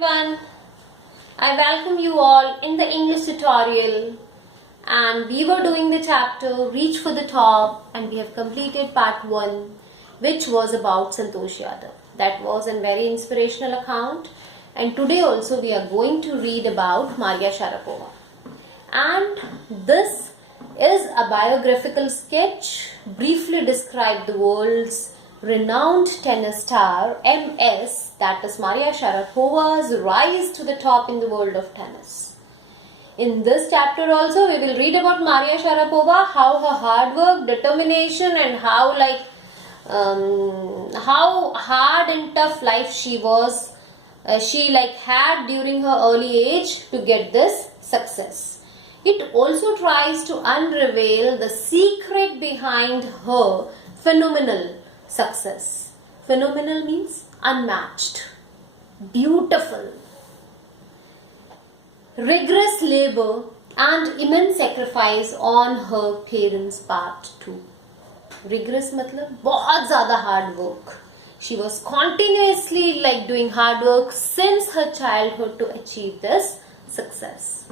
Everyone, I welcome you all in the English tutorial, and we were doing the chapter Reach for the Top, and we have completed part 1, which was about Santosh Yadav. That was a very inspirational account, and today also we are going to read about Maria Sharapova. And this is a biographical sketch, briefly describe the world's renowned tennis star MS, that is Maria Sharapova's rise to the top in the world of tennis. In this chapter also we will read about Maria Sharapova, how her hard work, determination and how hard and tough life she had during her early age to get this success. It also tries to unravel the secret behind her phenomenal success. Phenomenal means unmatched, beautiful. Rigorous labor and immense sacrifice on her parents' part too. Rigorous मतलब बहुत ज़्यादा hard work. She was continuously doing hard work since her childhood to achieve this success.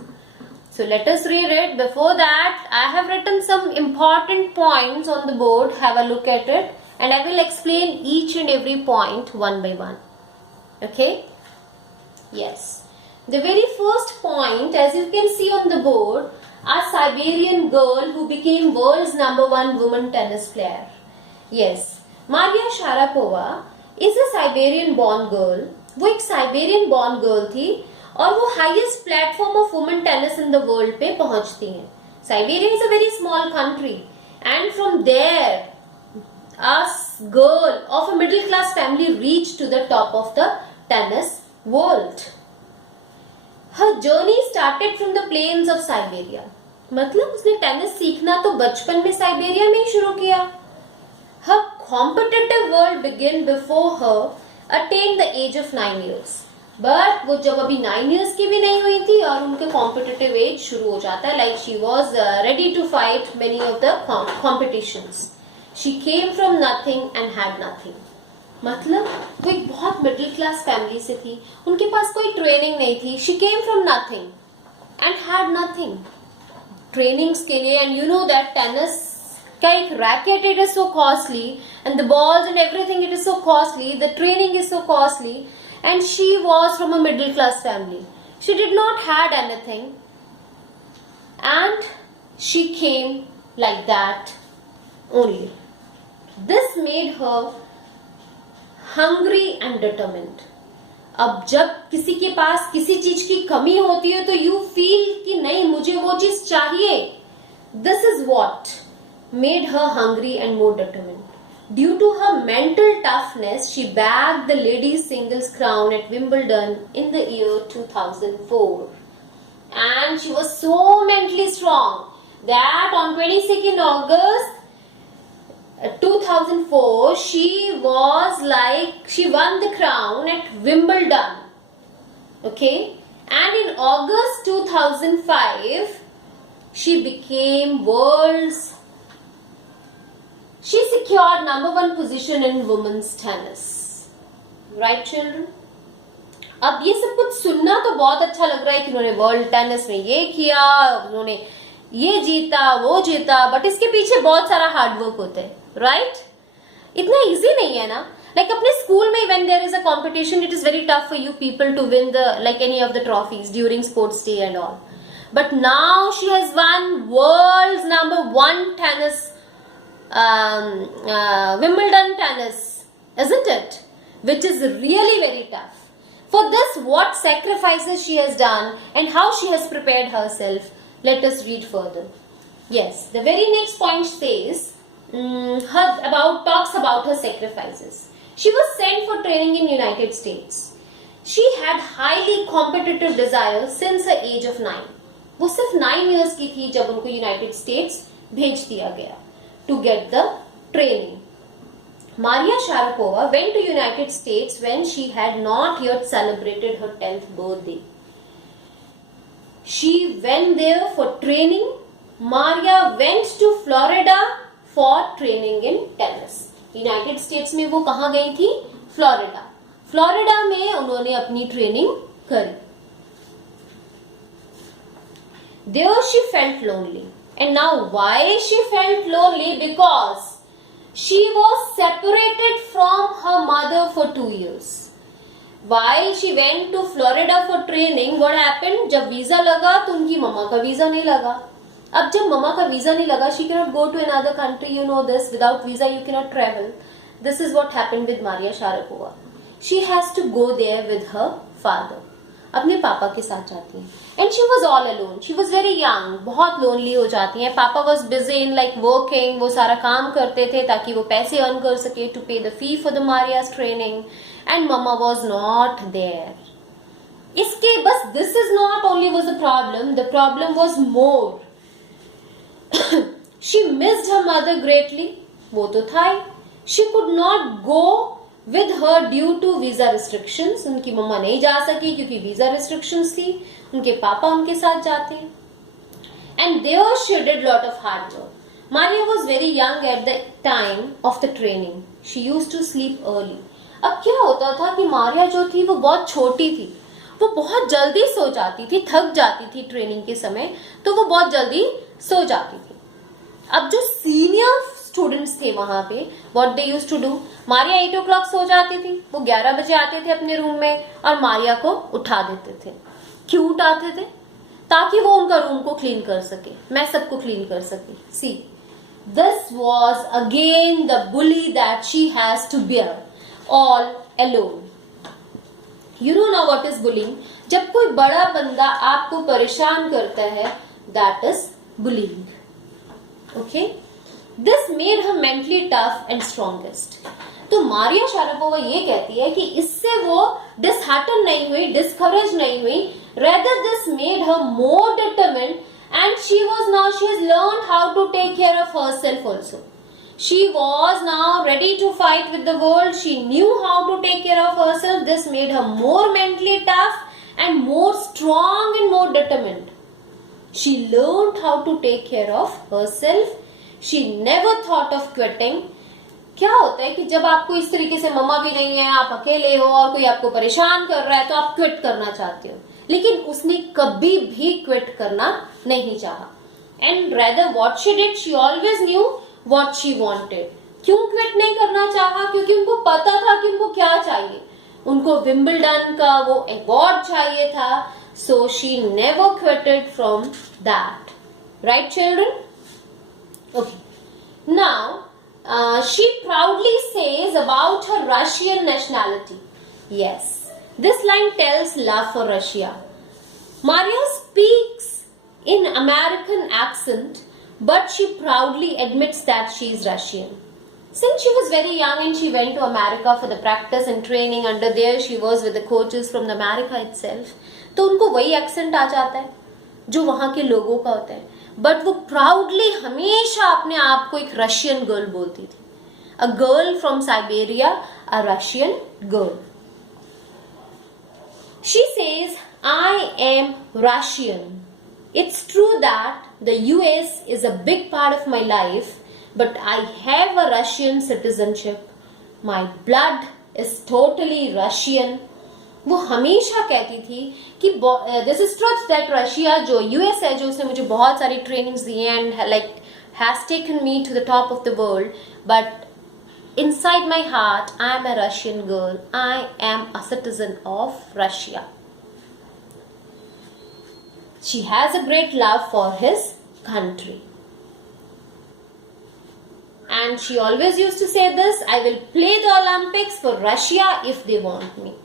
So let us read it. Before that, I have written some important points on the board. Have a look at it. And I will explain each and every point one by one. Okay? Yes. The very first point, as you can see on the board, a Siberian girl who became world's #1 women tennis player. Yes. Maria Sharapova is a Siberian born girl. वो एक Siberian born girl थी और वो highest platform of women tennis in the world पे पहुंचती हैं. Siberia is a very small country, and from there a girl of a middle class family reached to the top of the tennis world. Her journey started from the plains of Siberia. मतलब उसने tennis सीखना तो बचपन में Siberia में ही शुरू किया. Her competitive world began before her attained the age of 9 years. But वो जब अभी 9 years की भी नहीं हुई थी और उनके competitive age शुरू हो जाता है. Like she was ready to fight many of the competitions. She came from nothing and had nothing. मतलब वो एक बहुत मिडिल क्लास फैमिली से थी, उनके पास कोई ट्रेनिंग नहीं थी. She came from nothing and had nothing. Trainings के लिए, and you know that tennis का एक racket it is so costly and the balls and everything it is so costly, the training is so costly, and she was from a middle class family. She did not had anything and she came like that only. This made her hungry and determined. अब जब किसी के पास किसी चीज की कमी होती है तो you feel कि नहीं मुझे वो चीज चाहिए. This is what made her hungry and more determined. Due to her mental toughness, she bagged the ladies singles crown at Wimbledon in the year 2004. And she was so mentally strong that on 22nd August 2004, she won the crown at Wimbledon. Okay? And in August 2005, she became she secured #1 position in women's tennis. Right, children? अब ये सब कुछ सुनना तो बहुत अच्छा लग रहा है कि उन्होंने वर्ल्ड टेनिस में ये किया, उन्होंने ये जीता, वो जीता, बट इसके पीछे बहुत सारा हार्ड वर्क होता है. राइट? इतना इजी नहीं है ना. लाइक अपने स्कूल में when there is a competition it is very tough for you people to win the any of the trophies during sports day and all. But now she has won world's #1 tennis Wimbledon tennis, isn't it? Which is really very tough. For this, what sacrifices she has done and how she has prepared herself. Let us read further. Yes, the very next point says talks about her sacrifices. She was sent for training in United States. She had highly competitive desires since the age of 9. वो सिर्फ 9 years की थी जब उनको United states भेज दिया गया to get the training. Maria Sharapova went to United States when she had not yet celebrated her 10th birthday. She went there for training. Maria went to Florida for training in tennis. United States में वो कहाँ गई थी? Florida. Florida में उन्होंने अपनी training करी. There she felt lonely. And now why she felt lonely? Because she was separated from her mother for 2 years. While she went to Florida for training, what happened? जब visa लगा तो उनकी मम्मा का visa नहीं लगा. अब जब मम्मा का वीजा नहीं लगा, she cannot go to another country. You know this. Without visa, you cannot travel. This is what happened with Maria Sharapova. She has to go there with her father. अपने पापा के साथ जाती हैं. And she was all alone. She was very young. बहुत lonely हो जाती हैं. पापा was busy in like working. वो सारा काम करते थे ताकि वो पैसे earn कर सके to pay the fee for the Maria's training. And Mama was not there. इसके बस this is not only was the problem. The problem was more. She missed her mother greatly. वो तो था ही. She could not go with her due to visa restrictions. उनकी मम्मा नहीं जा सकी क्योंकि visa restrictions थी. उनके पापा उनके साथ जाते हैं. And there she did lot of hard work. Maria was very young at the time of the training. She used to sleep early. अब क्या होता था कि मारिया जो थी वो बहुत छोटी थी. वो बहुत जल्दी सो जाती थी, थक जाती थी ट्रेनिंग के समय, तो वो बहुत जल्दी सो जाती थी. अब जो सीनियर स्टूडेंट्स थे वहां पे, what they used to do, Maria 8 o'clock सो जाती थी, वो 11 बजे आते थे अपने रूम में और मारिया को उठा देते थे. क्यों उठाते थे? ताकि वो उनका रूम को क्लीन कर सके, मैं सबको क्लीन कर सके. See, this was again the bully that she has to bear all alone. You know now what is bullying? जब कोई बड़ा बंदा आपको परेशान करता है, that is bullying. Okay, this made her mentally tough and strongest. तो मारिया शारापोवा ये कहती है कि इससे वो डिसहार्टन नहीं हुई, डिस्करेज नहीं हुई, rather this made her more determined, and she has learned how to take care of herself also. She was now ready to fight with the world. She knew how to take care of herself. This made her more mentally tough and more strong and more determined. She learned how to take care of herself. She never thought of quitting. क्या होता है कि जब आपको इस तरीके से मम्मा भी नहीं है, आप अकेले हो और कोई आपको परेशान कर रहा है, तो आप क्विट करना चाहते हो. लेकिन उसने कभी भी क्विट करना नहीं चाहा. And rather what she did, she always knew what she wanted. क्यों क्विट नहीं करना चाहा? क्योंकि उनको पता था कि उनको क्या चाहिए. उनको विंबलडन का वो अवार्ड चाहिए था. So she never quitted from that. Right children? Okay, now she proudly says about her Russian nationality. Yes, this line tells love for Russia. Maria speaks in American accent, but she proudly admits that she is Russian. Since she was very young and she went to America for the practice and training, under there she was with the coaches from the America itself. तो उनको वही accent आ जाता है जो वहां के लोगों का होता है. बट वो प्राउडली हमेशा अपने आप को एक रशियन गर्ल बोलती थी. A girl from Siberia, a Russian girl. She says, I am Russian. It's true that the US is a big part of my life, but I have a Russian citizenship. My blood is totally Russian. वो हमेशा कहती थी कि this is truth that Russia जो US है, जो उसने मुझे बहुत सारी ट्रेनिंग्स दी हैं and like has taken me to the top of the world, but inside my heart I am a Russian girl. I am a citizen of Russia. She has a great love for his country. And she always used to say this, I will play the Olympics for Russia if they want me.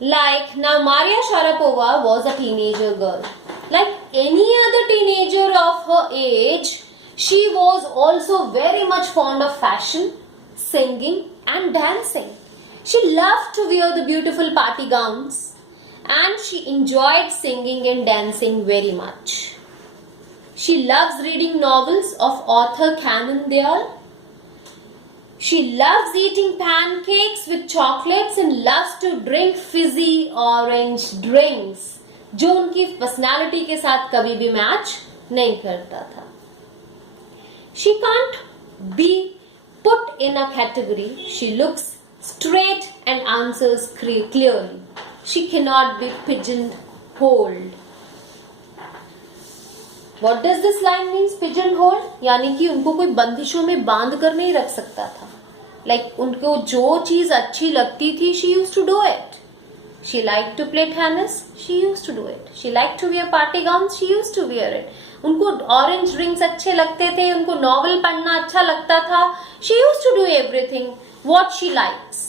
Like, now Maria Sharapova was a teenager girl. Like any other teenager of her age, she was also very much fond of fashion, singing and dancing. She loved to wear the beautiful party gowns and she enjoyed singing and dancing very much. She loves reading novels of author Conan Doyle. She loves eating pancakes with chocolates and loves to drink fizzy orange drinks, जो उनकी personality के साथ कभी भी match नहीं करता था. She can't be put in a category. She looks straight and answers clearly. She cannot be pigeonholed. What does this line means? Pigeonholed यानी कि उनको कोई बंदिशों में बांध कर नहीं रख सकता था. Like उनको जो चीज अच्छी लगती थी, she used to do it. She liked to play tennis, she used to do it. She liked to wear party gowns, she used to wear it. उनको ऑरेंज ड्रिंक्स अच्छे लगते थे, उनको नॉवेल पढ़ना अच्छा लगता था. She used to do everything what she likes.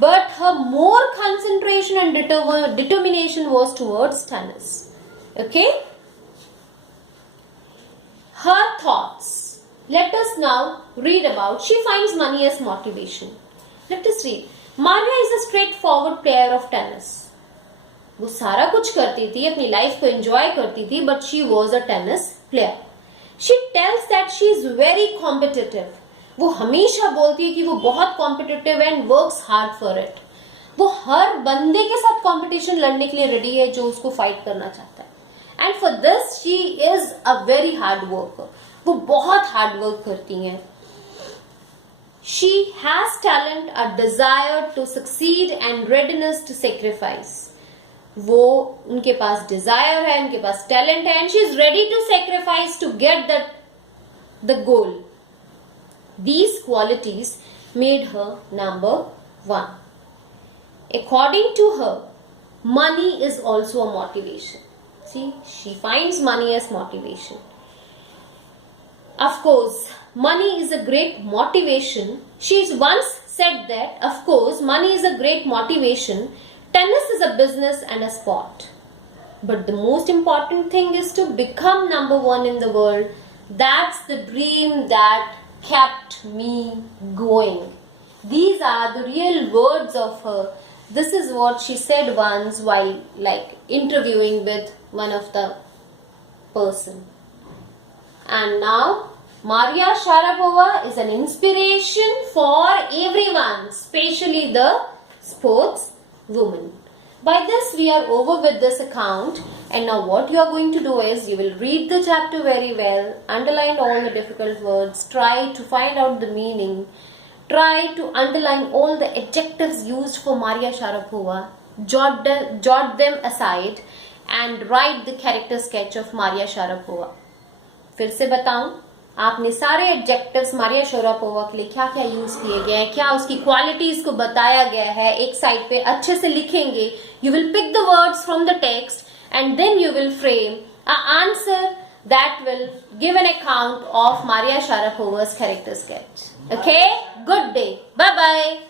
But her more concentration and determination was towards tennis. Okay? Her thoughts. Let us now read about. She finds money as motivation. Let us read. Maria is a straightforward player of tennis. वो सारा कुछ करती थी, अपनी life को enjoy करती थी, but she was a tennis player. She tells that she is very competitive. वो हमेशा बोलती है कि वो बहुत competitive and works hard for it. वो हर बंदे के साथ competition लड़ने के लिए रेडी है जो उसको फाइट करना चाहता है. And for this she is a very hard worker. वो बहुत हार्ड वर्क करती हैं. She has talent, a desire to succeed and readiness to sacrifice. वो उनके पास desire है, उनके पास talent है, and she is ready to sacrifice to get the goal. These qualities made her number one. According to her, money is also a motivation. See, she finds money as motivation. Of course, money is a great motivation. She's once said that, of course, money is a great motivation. Tennis is a business and a sport. But the most important thing is to become number one in the world. That's the dream that kept me going. These are the real words of her. This is what she said once while interviewing with one of the person. And now Maria Sharapova is an inspiration for everyone, especially the sports women. By this we are over with this account, and now what you are going to do is you will read the chapter very well, underline all the difficult words, try to find out the meaning, try to underline all the adjectives used for Maria Sharapova, jot them aside and write the character sketch of Maria Sharapova. फिर से बताऊं, आपने सारे adjectives Maria Sharapova के लिए क्या क्या use किए गए हैं, क्या उसकी क्वालिटीज को बताया गया है, एक साइड पे अच्छे से लिखेंगे. You will pick the words from the text and then you will frame a answer that will give an account of Maria Sharapova's character sketch. Okay? Good day. Bye-bye.